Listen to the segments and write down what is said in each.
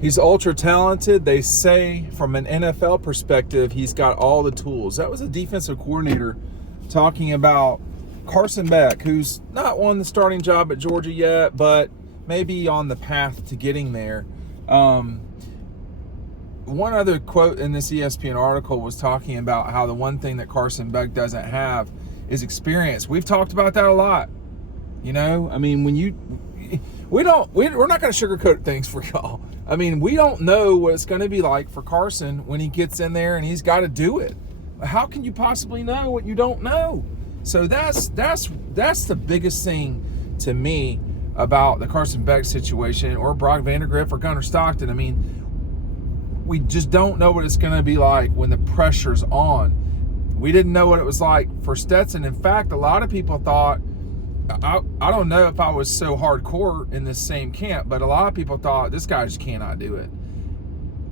He's ultra talented. They say from an NFL perspective, he's got all the tools. That was a defensive coordinator talking about Carson Beck, who's not won the starting job at Georgia yet, but maybe on the path to getting there. One other quote in this ESPN article was talking about how the one thing that Carson Beck doesn't have is experience. We've talked about that a lot. You know, I mean, we're not going to sugarcoat things for y'all. I mean, we don't know what it's going to be like for Carson when he gets in there and he's got to do it. How can you possibly know what you don't know? So that's the biggest thing to me about the Carson Beck situation, or Brock Vandagriff or Gunnar Stockton. I mean, we just don't know what it's going to be like when the pressure's on. We didn't know what it was like for Stetson. In fact, a lot of people thought, I don't know if I was so hardcore in this same camp, but a lot of people thought this guy just cannot do it.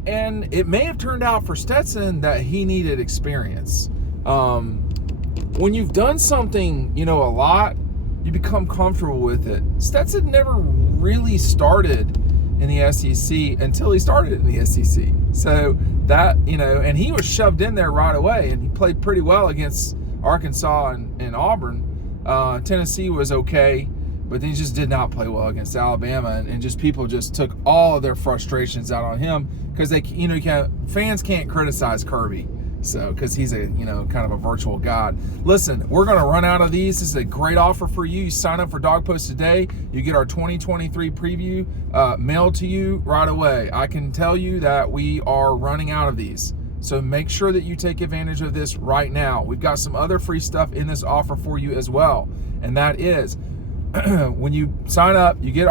And it may have turned out for Stetson that he needed experience. When you've done something, a lot, you become comfortable with it. Stetson never really started in the SEC until he started in the SEC. So that, and he was shoved in there right away, and he played pretty well against Arkansas and Auburn. Tennessee was okay, but he just did not play well against Alabama, and just people just took all of their frustrations out on him because fans can't criticize Kirby. So, because he's a, kind of a virtual god. Listen, we're going to run out of these. This is a great offer for you. You sign up for Dog Post today. You get our 2023 preview mailed to you right away. I can tell you that we are running out of these. So make sure that you take advantage of this right now. We've got some other free stuff in this offer for you as well. And that is, when you sign up, you get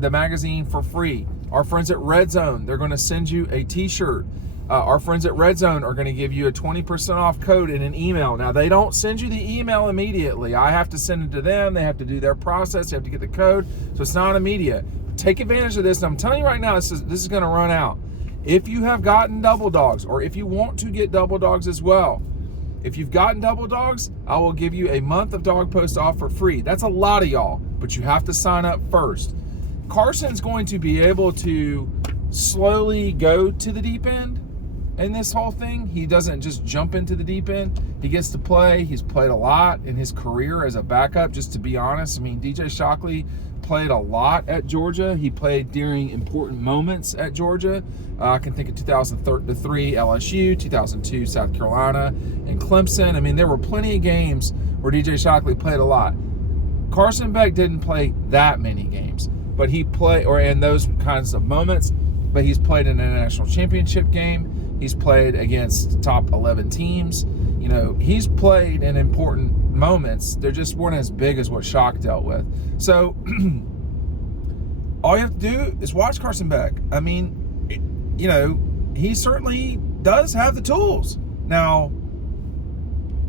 the magazine for free. Our friends at Red Zone, they're going to send you a t-shirt. Our friends at Red Zone are going to give you a 20% off code in an email. Now, they don't send you the email immediately. I have to send it to them. They have to do their process. They have to get the code. So it's not immediate. Take advantage of this. And I'm telling you right now, this is going to run out. If you have gotten double dogs, or if you want to get double dogs as well, if you've gotten double dogs, I will give you a month of Dog Post off for free. That's a lot of y'all, but you have to sign up first. Carson's going to be able to slowly go to the deep end in this whole thing. He doesn't just jump into the deep end. He gets to play. He's played a lot in his career as a backup, just to be honest. I mean, DJ Shockley played a lot at Georgia. He played during important moments at Georgia. I can think of 2003 LSU, 2002 South Carolina, and Clemson. I mean, there were plenty of games where DJ Shockley played a lot. Carson Beck didn't play that many games, but he played, or in those kinds of moments, but he's played in a national championship game. He's played against top 11 teams. He's played in important moments. They just weren't as big as what Shock dealt with. So all you have to do is watch Carson Beck. I mean, he certainly does have the tools. Now,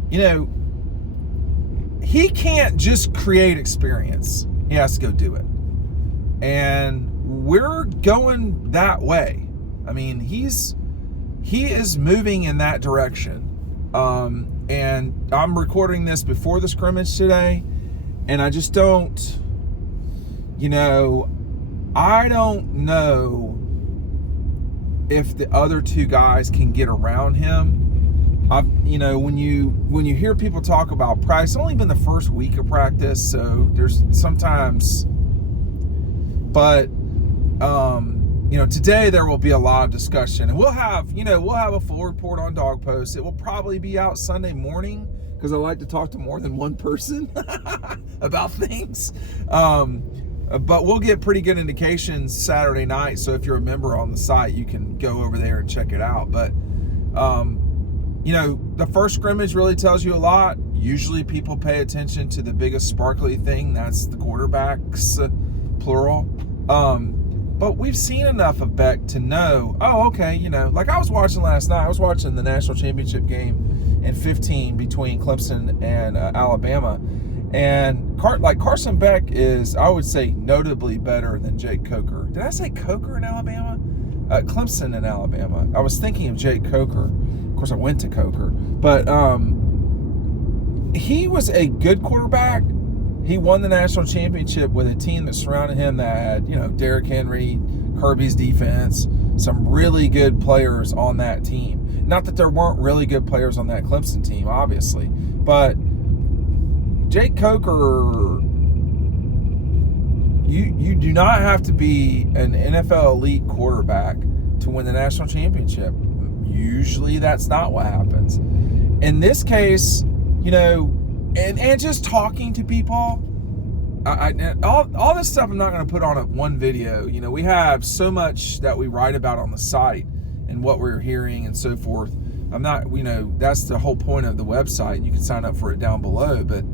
he can't just create experience. He has to go do it. And we're going that way. I mean, he is moving in that direction. And I'm recording this before the scrimmage today, and I just don't, I don't know if the other two guys can get around him. When you hear people talk about practice, it's only been the first week of practice, so there's sometimes, but today there will be a lot of discussion, and we'll have a full report on Dog Post. It will probably be out Sunday morning, because I like to talk to more than one person about things. But we'll get pretty good indications Saturday night. So if you're a member on the site, you can go over there and check it out. But, the first scrimmage really tells you a lot. Usually people pay attention to the biggest sparkly thing. That's the quarterbacks, plural. But we've seen enough of Beck to know, like I was watching last night. I was watching the national championship game in 15 between Clemson and Alabama. And Carson Beck is, I would say, notably better than Jake Coker. Did I say Coker in Alabama? Clemson in Alabama. I was thinking of Jake Coker. Of course, I went to Coker. But he was a good quarterback. He won the national championship with a team that surrounded him that had, Derrick Henry, Kirby's defense, some really good players on that team. Not that there weren't really good players on that Clemson team, obviously, but Jake Coker, you do not have to be an NFL elite quarterback to win the national championship. Usually that's not what happens. In this case, and just talking to people, all this stuff I'm not going to put on one video. We have so much that we write about on the site and what we're hearing and so forth. I'm not, that's the whole point of the website. You can sign up for it down below, but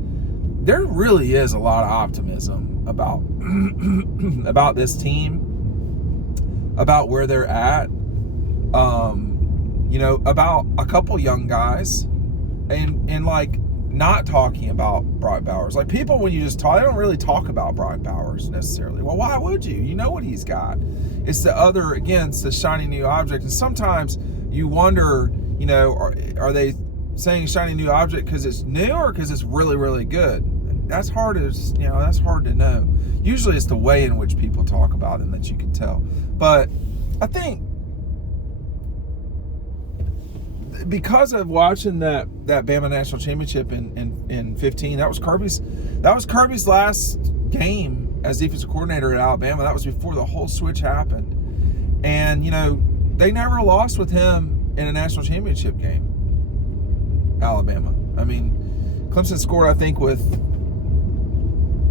there really is a lot of optimism about about this team, about where they're at, about a couple young guys, and like not talking about Brock Bowers. Like, people, when you just talk, they don't really talk about Brock Bowers necessarily. Well, why would you? You know what he's got. It's the other, again, it's the shiny new object. And sometimes you wonder, are they saying shiny new object because it's new or because it's really, really good? That's hard to know. Usually it's the way in which people talk about him that you can tell. But I think because of watching that Bama national championship in 15, that was Kirby's last game as defensive coordinator at Alabama. That was before the whole switch happened. And, they never lost with him in a national championship game, Alabama. I mean, Clemson scored, I think, with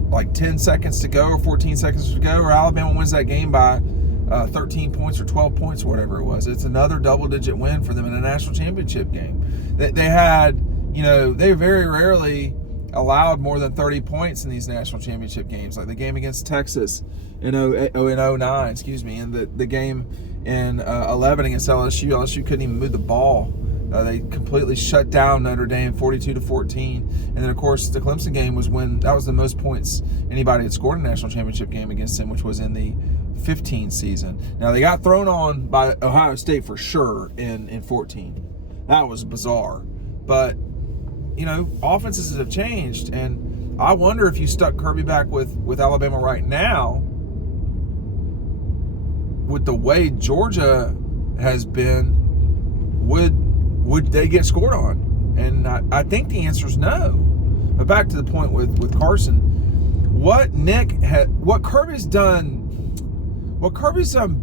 like 10 seconds to go or 14 seconds to go, or Alabama wins that game by 13 points or 12 points or whatever it was. It's another double-digit win for them in a national championship game. They had, they very rarely allowed more than 30 points in these national championship games, like the game against Texas in 09, and the game in 11 against LSU. LSU couldn't even move the ball. They completely shut down Notre Dame 42-14. And then, of course, the Clemson game was that was the most points anybody had scored in a national championship game against them, which was in the 15 season. Now, they got thrown on by Ohio State for sure in 14. That was bizarre. But, offenses have changed. And I wonder if you stuck Kirby back with Alabama right now, with the way Georgia has been, would they get scored on? And I think the answer is no. But back to the point with Carson, what Kirby's done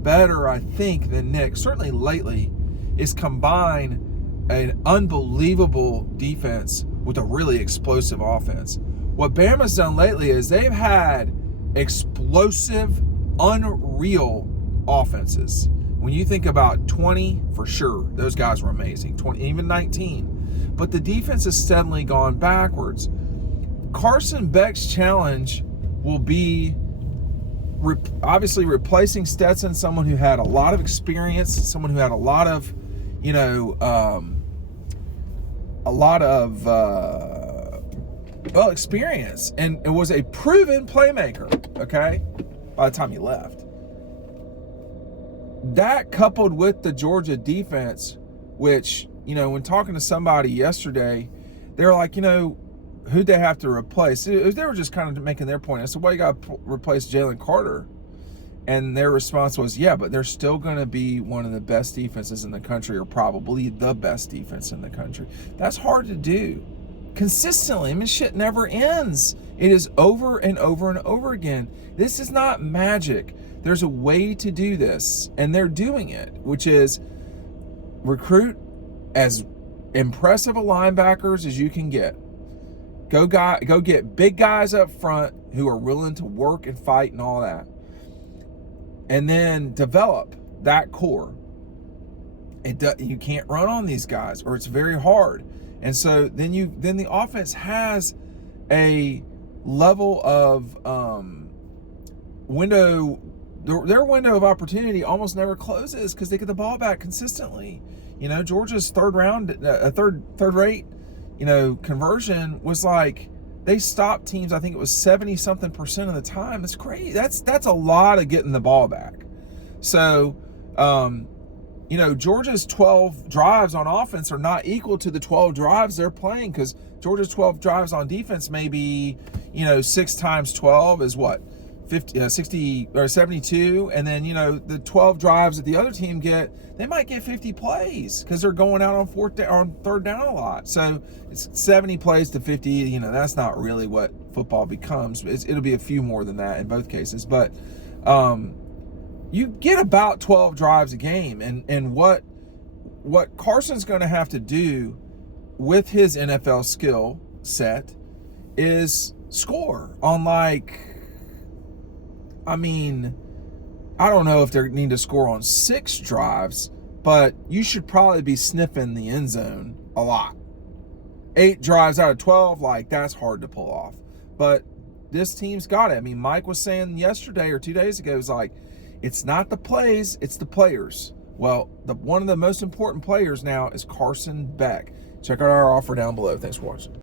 better, I think, than Nick, certainly lately, is combine an unbelievable defense with a really explosive offense. What Bama's done lately is they've had explosive, unreal offenses. When you think about 20, for sure, those guys were amazing. 20, even 19. But the defense has steadily gone backwards. Carson Beck's challenge will be obviously replacing Stetson, someone who had a lot of experience, someone who had a lot of experience, and it was a proven playmaker, okay, by the time he left. That coupled with the Georgia defense, which, when talking to somebody yesterday, they were like, who'd they have to replace? They were just kind of making their point. I said, well, you got to replace Jalen Carter. And their response was, yeah, but they're still going to be one of the best defenses in the country, or probably the best defense in the country. That's hard to do consistently. I mean, shit never ends. It is over and over and over again. This is not magic. There's a way to do this, and they're doing it, which is recruit as impressive a linebackers as you can get. Go get big guys up front who are willing to work and fight and all that. And then develop that core. You can't run on these guys, or it's very hard. And so then the offense has a level of window. Their window of opportunity almost never closes because they get the ball back consistently. Georgia's third rate, conversion was like, they stopped teams, I think it was 70-something% of the time. That's crazy. That's a lot of getting the ball back. So, Georgia's 12 drives on offense are not equal to the 12 drives they're playing, because Georgia's 12 drives on defense may be, 6 times 12 is what? 60 or 72, and then the 12 drives that the other team get, they might get 50 plays because they're going out on third down a lot. So it's 70 plays to 50. That's not really what football becomes. It'll be a few more than that in both cases, but you get about 12 drives a game, and what Carson's going to have to do with his NFL skill set is score on I don't know if they need to score on 6 drives, but you should probably be sniffing the end zone a lot. 8 drives out of 12, that's hard to pull off. But this team's got it. Mike was saying yesterday or 2 days ago, it's not the plays, it's the players. Well, one of the most important players now is Carson Beck. Check out our offer down below. Thanks for watching.